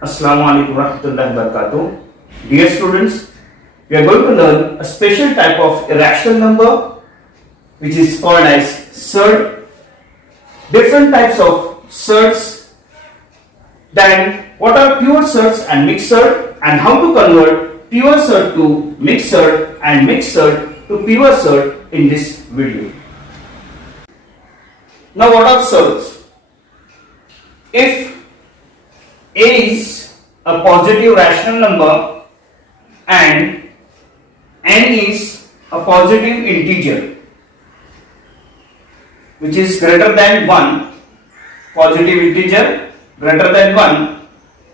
Assalamu alaikum warahmatullahi wabarakatuh. Dear students, we are going to learn a special type of irrational number which is called as surd. Different types of surds, then what are pure surds and mixed surd, and how to convert pure surd to mixed surd and mixed surd to pure surd in this video. Now what are surds? If a is a positive rational number and n is a positive integer which is greater than 1, positive integer greater than 1,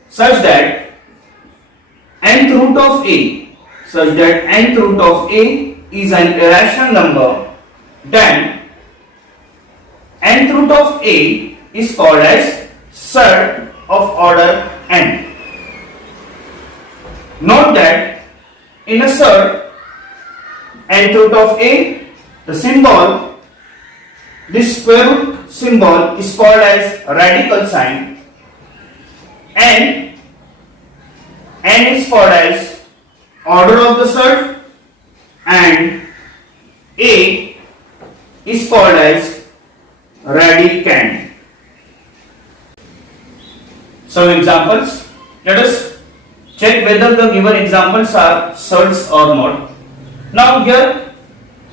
such that nth root of a is an irrational number, then nth root of a is called as surd of order n. Note that in a surd, nth root of a, the symbol, this square root symbol is called as radical sign, and n is called as order of the surd, and a is called as radicand. Some examples. Let us check whether the given examples are surds or not. Now here,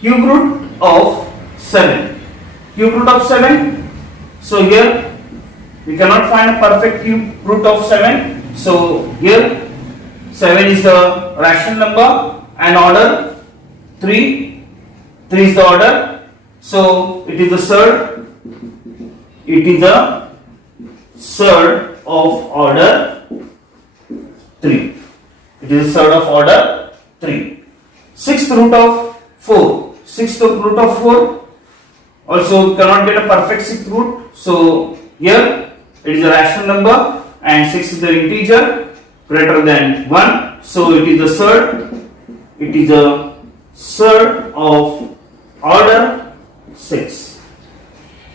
cube root of 7. Cube root of 7. So here we cannot find a perfect cube root of 7. So here 7 is the rational number and order 3. 3 is the order. So it is the surd. It is the surd of order 3. It is a surd of order 3. Sixth root of 4. Sixth root of 4. Also cannot get a perfect sixth root. So here it is a rational number and 6 is the integer greater than 1. So it is the surd. It is a surd of order 6.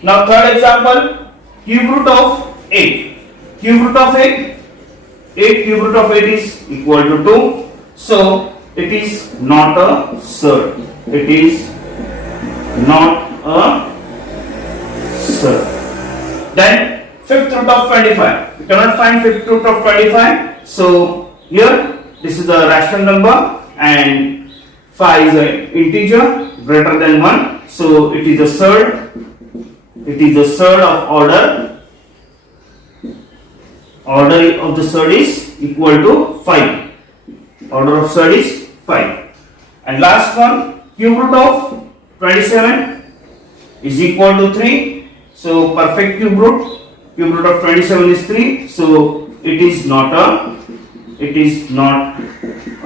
Now third example, cube root of 8. Cube root of 8. 8 cube root of 8 is equal to 2. So it is not a surd. It is not a surd. Then fifth root of 25. We cannot find fifth root of 25. So here this is the rational number and 5 is an integer greater than 1. So it is a surd. It is the surd of order. Order of the surd is equal to 5. Order of surd is 5. And last one, cube root of 27 is equal to 3. So perfect cube root of 27 is 3. So it is not a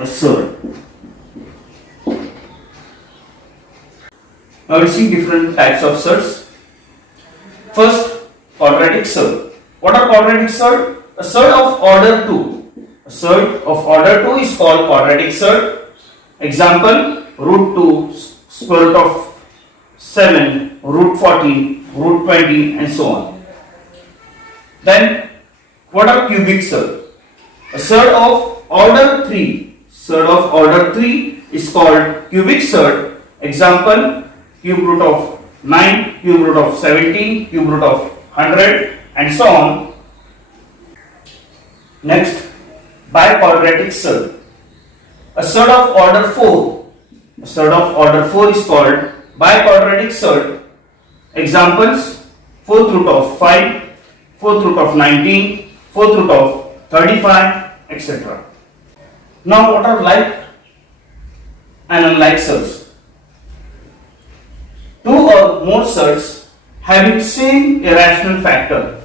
surd. Now we see different types of surds. First, quadratic surd. What are quadratic surd? A surd of order 2. A surd of order 2 is called quadratic surd. Example, root 2, square root of 7, root 14, root 20 and so on. Then, what are cubic surd? A surd of order 3. Surd of order 3 is called cubic surd. Example, cube root of 9, cube root of 17, cube root of 100 and so on. Next, biquadratic surd. A surd of order 4. A surd of order 4 is called biquadratic surd. Examples, 4th root of 5, 4th root of 19, 4th root of 35, etc. Now what are like and unlike surds? Two or more surds having same irrational factor.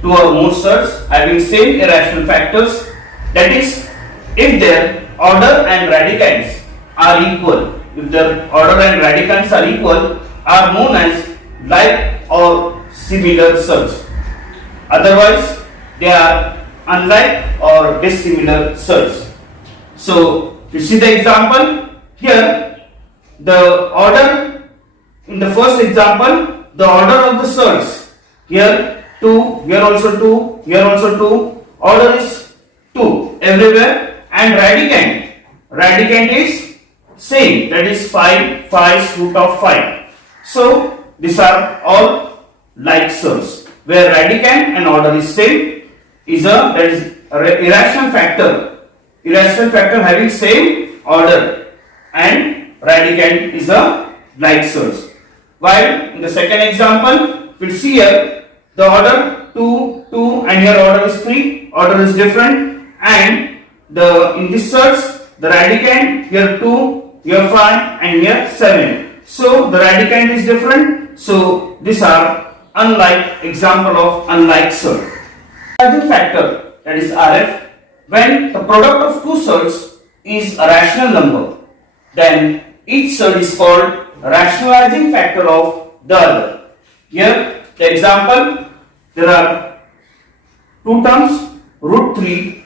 Two or more surds having same irrational factors, that is, if their order and radicands are equal, if their order and radicands are equal, are known as like or similar surds. Otherwise, they are unlike or dissimilar surds. So, you see the example here, the order in the first example, the order of the surds here 2, here also 2, here also 2, order is 2 everywhere, and radicand is same, that is 5 root of 5. So these are all like search, where radicand and order is same is that is irrational factor having same order, and radicand is a like search. While in the second example, we'll see here the order 2 and here order is 3, order is different, and in this search the radicand here 2, here 5 and here 7. So the radicand is different. So these are unlike example of unlike search. Rationalizing factor, that is RF, when the product of two surds is a rational number, then each surd is called rationalizing factor of the other. Here the example, there are two terms, root 3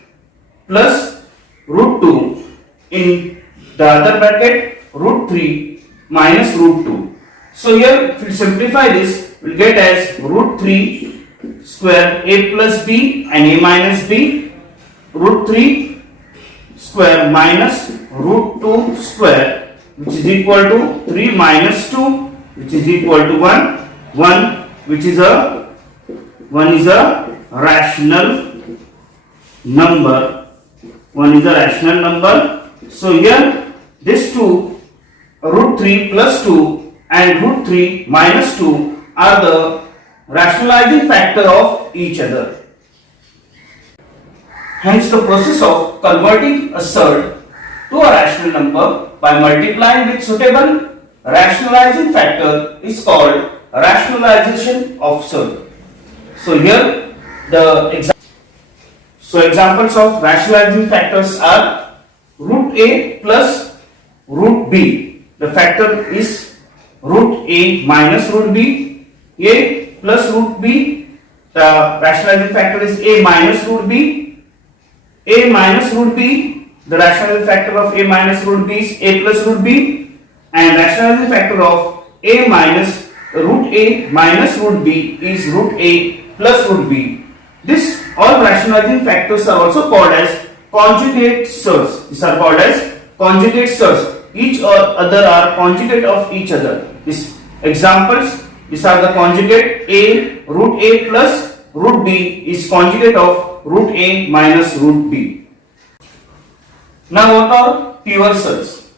plus root 2, in the other bracket root 3 minus root 2. So here if we simplify this, we will get as root 3 square a plus b and a minus b, root 3 square minus root 2 square, which is equal to 3 minus 2, which is equal to 1, which is a rational number. 1 is a rational number. So here this 2, root 3 plus 2 and root 3 minus 2 are the rationalizing factor of each other. Hence the process of converting a surd to a rational number by multiplying with suitable rationalizing factor is called rationalization of surd. So here the examples of rationalizing factors are root a plus root b. The factor is root a minus root b. A plus root b, the rationalizing factor is a minus root b. A minus root b, the rationalizing factor of a minus root b is a plus root b, and rationalizing factor of a minus root b is root a plus root b. This all rationalizing factors are also called as conjugate surds. These are called as conjugate surds. Each or other are conjugate of each other. These examples, these are the conjugate root a plus root b is conjugate of root a minus root b. Now what are pure surds?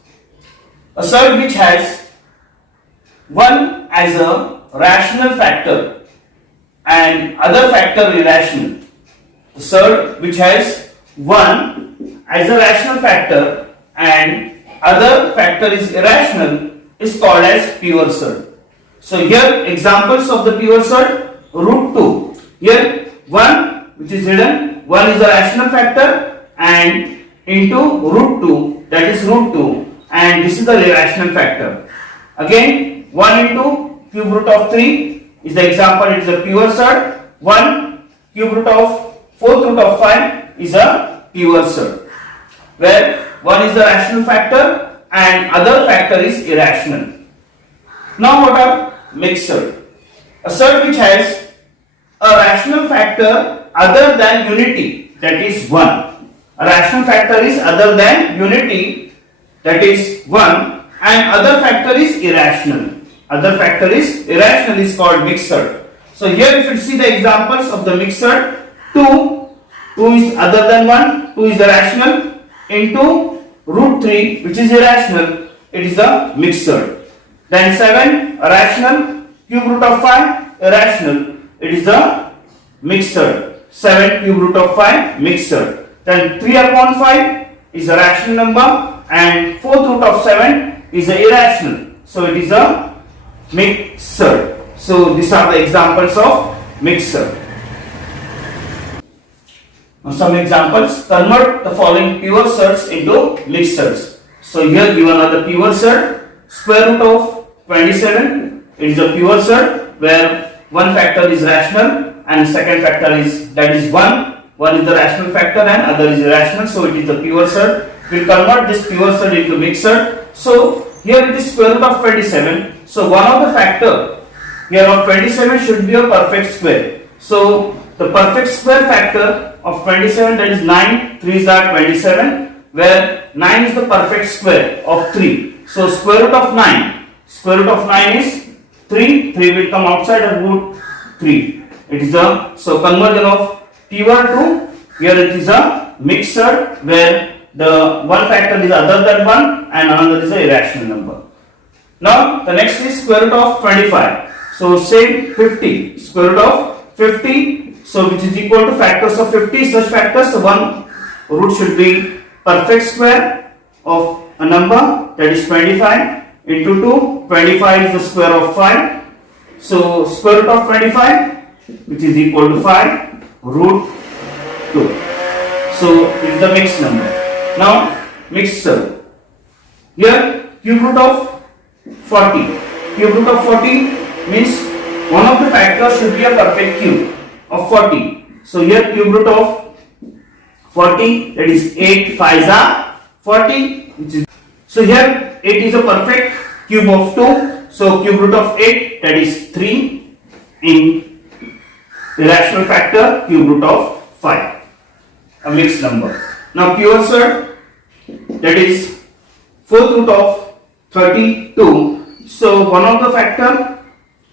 A surd which has 1 as a rational factor and other factor irrational. A surd which has 1 as a rational factor and other factor is irrational is called as pure surd. So here examples of the pure surd, root 2. Here 1 which is hidden, 1 is a rational factor and into root 2, that is root 2, and this is the irrational factor. Again 1 into cube root of 3 is the example, it is a pure surd. 1 cube root of 4th root of 5 is a pure surd, where 1 is the rational factor and other factor is irrational. Now what are mixed surd? A surd which has a rational factor other than unity, that is 1. A rational factor is other than unity, that is 1, and other factor is irrational. Other factor is irrational is called mixed surd. So here if you see the examples of the mixed surd, 2 is other than 1, 2 is irrational, into root 3 which is irrational, it is a mixed surd. Then 7 rational, cube root of 5 irrational, it is a mixed surd. 7 cube root of 5 mixed surd. Then 3 upon 5 is a rational number and 4th root of 7 is a irrational. So it is a mixed surd. So these are the examples of mixed surd. Now some examples, convert the following pure surds into mixed surds. So here given are the pure surd, square root of 27, it is a pure surd where one factor is rational and second factor is, that is 1. 1 is the rational factor and other is irrational, so it is the pure surd. We will convert this pure surd into mixed surd. So here it is square root of 27. So one of the factor here of 27 should be a perfect square. So the perfect square factor of 27, that is 9 3s are 27, where 9 is the perfect square of 3. So square root of 9 is 3. 3 will come outside of root 3. It is a, so conversion of pure to, here it is a mixture where the one factor is other than 1 and another is a irrational number. Now the next is square root of 25. So same 50, square root of 50, so which is equal to factors of 50, such factors, so one root should be perfect square of a number, that is 25 into 2, 25 is the square of 5, so square root of 25 which is equal to 5 root 2. So it is the mixed number. Now mixture, here cube root of 40, cube root of 40 means one of the factors should be a perfect cube of 40. So here cube root of 40, that is 8 5s are 40, which is, so here 8 is a perfect cube of 2. So cube root of 8, that is 3 in irrational factor cube root of 5, a mixed number. Now pure surd, that is 4th root of 32. So one of the factor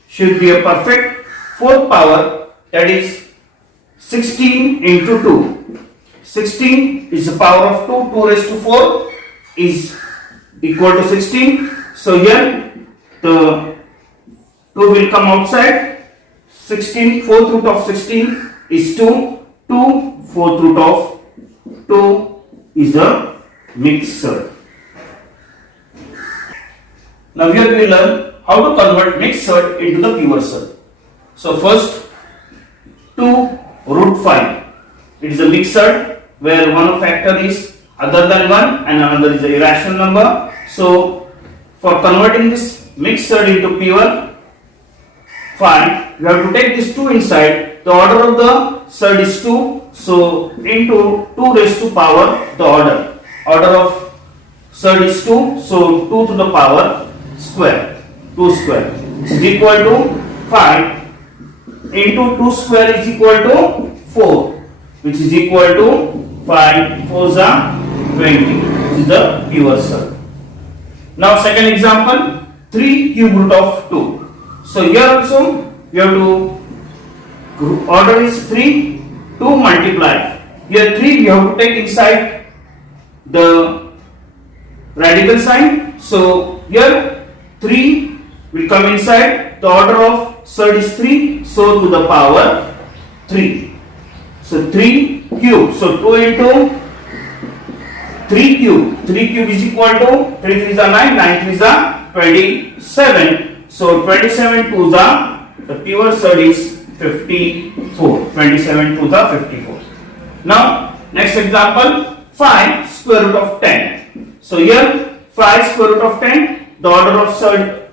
should be a perfect 4th power, that is 16 into 2. 16 is the power of 2, 2 raised to 4 is equal to 16. So here the 2 will come outside. 16, 4th root of 16 is 2, 4th root of 2 is a mixture. Now here we learn how to convert mixed surd into the pure surd. So first 2 root 5, it is a mixed surd where one factor is other than 1 and another is a irrational number. So for converting this mixed surd into pure, fine, you have to take this 2 inside. The order of the surd is 2, so into 2 raised to power, the order of surd is 2, so 2 to the power square, 2 square, which is equal to 5 into 2 square is equal to 4, which is equal to 5 4s are 20, which is the pure surd. Now second example, 3 cube root of 2. So here also you have to, order is 3, 2 multiply. Here 3 you have to take inside the radical sign. So here 3 will come inside, the order of surd is 3, so to the power 3. So 3 cube, so 2 into 3 cube is equal to 3 3s are 9, 9 3s are 27. So 27 2s are, the pure surd is 54. 27 2s are 54. Now next example, 5 square root of 10. So here 5 square root of 10, the order of surd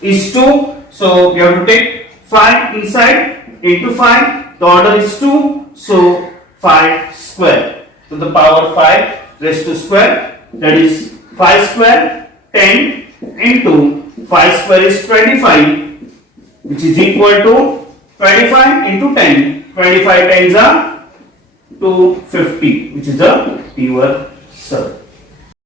is 2. So you have to take 5 inside into 5, the order is 2. So 5 square to the power 5 raised to square, that is 5 square, 10 into 5 square is 25, which is equal to 25 into 10. 25 times are 250, which is a pure surd.